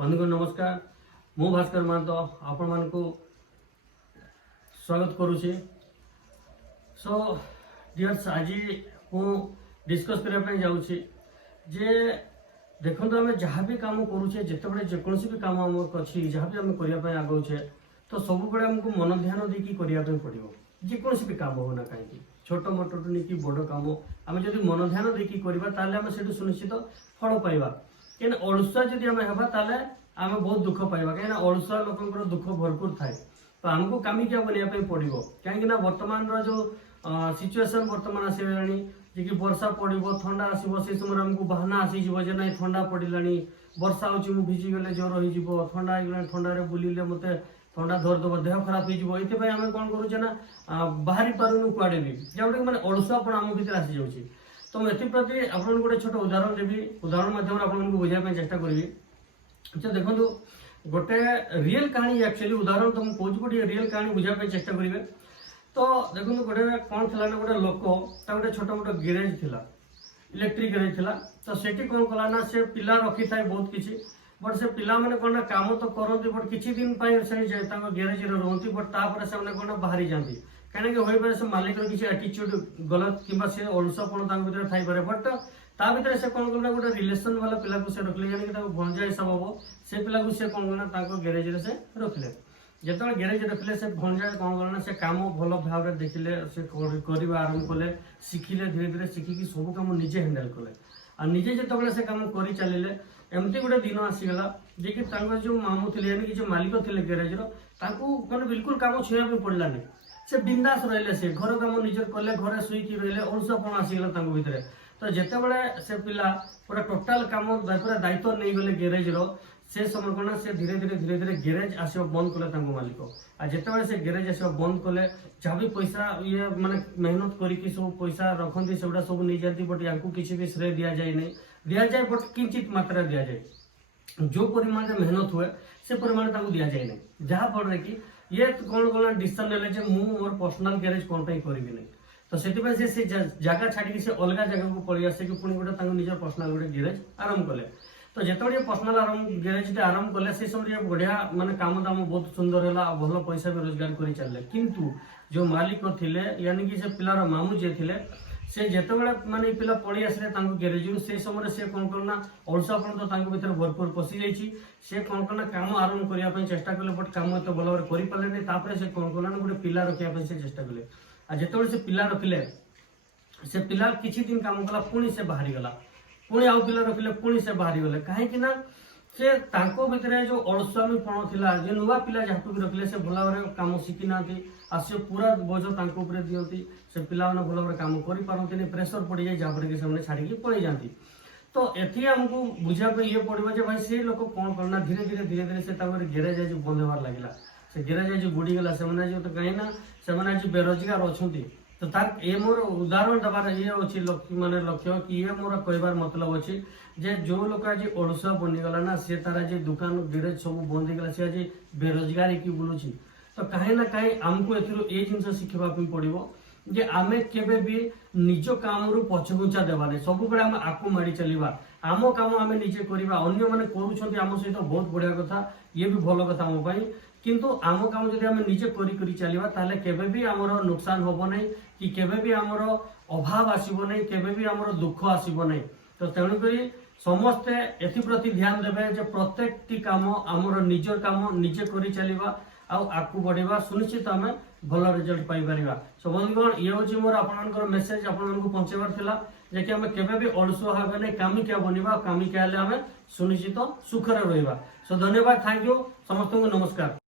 बंधुगण नमस्कार मु भास्कर महतो आपण मान को स्वागत करुचे। सो डियर्स आज मु डिस्कस करने जाऊँगी जे देखो आम जहाँ भी काम करुचे जिते जेकोसी भी काम आम अच्छी जहाँ भी आम करने आगौचे तो सब बड़े आमको मन ध्यान देकी करने पड़ो जेकोसी भी काम हो ना कहीं छोट मोट नहीं बड़ काम आम जब मन ध्यान देकी करवा सुनिश्चित फल पाइबा कहीं अलुआ जदि आम हेबा आम बहुत दुख पाइबा कहीं अलुआ लोक दुख भरपूर थाए तो आमको कामिकिया बनवाई पड़ो कहीं बर्तमान जो सिचुएसन बर्तमान आसगलानी जे कि वर्षा पड़ो थंडा आसो से समय आमको बाहाना आसीज ना थंडा पड़ा वर्षा हो भिजिगले ज्वर हो थंडा थंडा बुलिले मत थंडा धरदब देह खराब होती आम कौन करुचे ना बाहरी पारुनु कुआडे भी जोटा मैंने अलुआपन आम भर आसी जाऊँगी। तो मुझे प्रति आप गोटे छोट उदाहरण देवी उदाहरण मध्यम आपको बुझाई चेष्टा करी। अच्छा देखो गोटे रियल कहानी एक्चुअली उदाहरण तुम कौन गोटे रियल कहानी बुझाई चेष्टा करेंगे। तो देखो गोटे कौन थी ना गोटे लोक गोटे छोट मोट गैरेज थिला इलेक्ट्रिक गैरेज थिला। तो सेठी कौन कला ना से पिला रखी थाए बहुत किसी बट से पिला माने कौन ना काम तो करती बट किसी दिन गैरेज रुहति बट तापर से कौन बाहरी जाती कहीं हो पारे से मालिक किसी एटीट्यूड गलत कि अलुआपन भर थी पारे बट ता भर से कौन करना गोटे रिलेसन वाला पिला को से रखले यानी कि भंजा हिसाब हम से पिला को से कौन करना गैरेज से रखले जिते गैरेज रखले से भंजा कौन करना से काम भल भाव देखिले से करवा आरंभ कले शिखिले धीरे धीरे शिखिकी सब कम निजे हैंडल कले आ निजे जिते से कम कर चलिए एमती गोटे दिन आसीगला जे कि जो मामू थे यानी कि जो मालिक थे गैरेज मैंने बिल्कुल कम छुआ पड़लानी से बिंदास रहिले से घर कम निजे कले घरे शुईकी रहिले अलुआपन आसीगला भितर। तो जिते से पिला पूरा टोटाल कम पूरा दायित्व नहीं गले गैरेज से समय कौन से धीरे धीरे गैरेज आसवा बंद कले मालिक आ जिते से गैरेज आसवा बंद कले जहाँ भी पैसा ये माने मेहनत करके सब पैसा रखती से सब नहीं जाती बट या किसी भी श्रेय दि जाए नहीं दि जाए बट किंचित मात्रा दि जाए जो परिमाण में मेहनत हुए से परिमाण दि जाए नहीं जहाँफल कि ये कौन कौन डिसीजन ने मोर पर्सनाल गैरेज कौन करी नहीं। तो से जगह छाड़ी से अलग जगह को पलि आसे कि पुणी गोटे निज पर्सनाल गोटे गैरेज आरंभ कले। तो जिते पर्सनाल गैरेज आरंभ कले से समय बढ़िया माने काम दाम बहुत सुंदर है भल पैसा भी रोजगार कर चलिए किंतु जो मालिक थिले यानी कि से पिलार मामू जे थिले से जिते माने पिला पलि आसे गैरेज से समय से कौन करना अलुआपन तो भर भरपूर पशि जाइए से कौन करना काम आरंभ करने चेष्टा कले बट कम एत भल भाव कर से कौन कला गोटे पिला रखा से चेष्टा कले आ जिते से पिला रखिले से पिला किसी दिन काम कला पुणी से बाहरी गला पुणी आउ पिला रखिले पुणी से बाहरी गले कहीं से भितर जो अलुआमीपण थिला जो नुआ पिला जहाँ भी रखिले से भल भाव कम शिखी ना आस पूरा बोझ दिखती से पिला भल भाव कम कर प्रेसर पड़ जाए जहाँपर कि से छाड़ी पड़े जाती। तो एथि आमको बुझापे ये पड़ो जे भाई से लोक कौन करना धीरे धीरे से गैरेज आज बंद होवार लगे से गैरेज आज बुड़ीगला से तो कहीं से आज बेरोजगार अच्छा। तो तार ये मोर उदाहरण देवार ये अच्छी माने लक्ष्य कि ये मोर कहबार मतलब अच्छी जे जो लोक आज अलुआ बनीगला ना से तार आज दुकान गैरेज सब बंद होगा से आज बेरोजगार की बुलूची। तो कहीं ना कहीं आमको ए जिन शिखापी पड़ो जे आमे केबे भी निज काम रु पछघुंचा देवाने सब बड़े आम आकु माड़ी चलिबा आम काम आम निजे करवा अन्य माने करूछंती आम सहित बहुत बढ़िया कथा ये भी भल कथा आम पाई किंतु आम काम जब आम निजे करी चलिबा ताले केबे भी आमर नुकसान होबो नहीं कि केबे भी आमर अभाव आसीबो नहीं केबे भी आमर दुख आसीबो नहीं। तो तेणु करी समस्ते एथि प्रति ध्यान देबे जे प्रत्येकटी काम आमर निजर काम निजे करी चलिबा आगू बढ़ा सुनिश्चित आम भल रिजल्ट पाइपर। सो बंधुगण ये हूँ मोर आपंकर मेसेज आपको पहुंचार था जे कि आम केबे भी अलुआ हाँ नहीं कामिकिया बनवा कामिकिया आम सुनिश्चित सुखरे रहा। सो धन्यवाद थैंक यू समस्त को नमस्कार।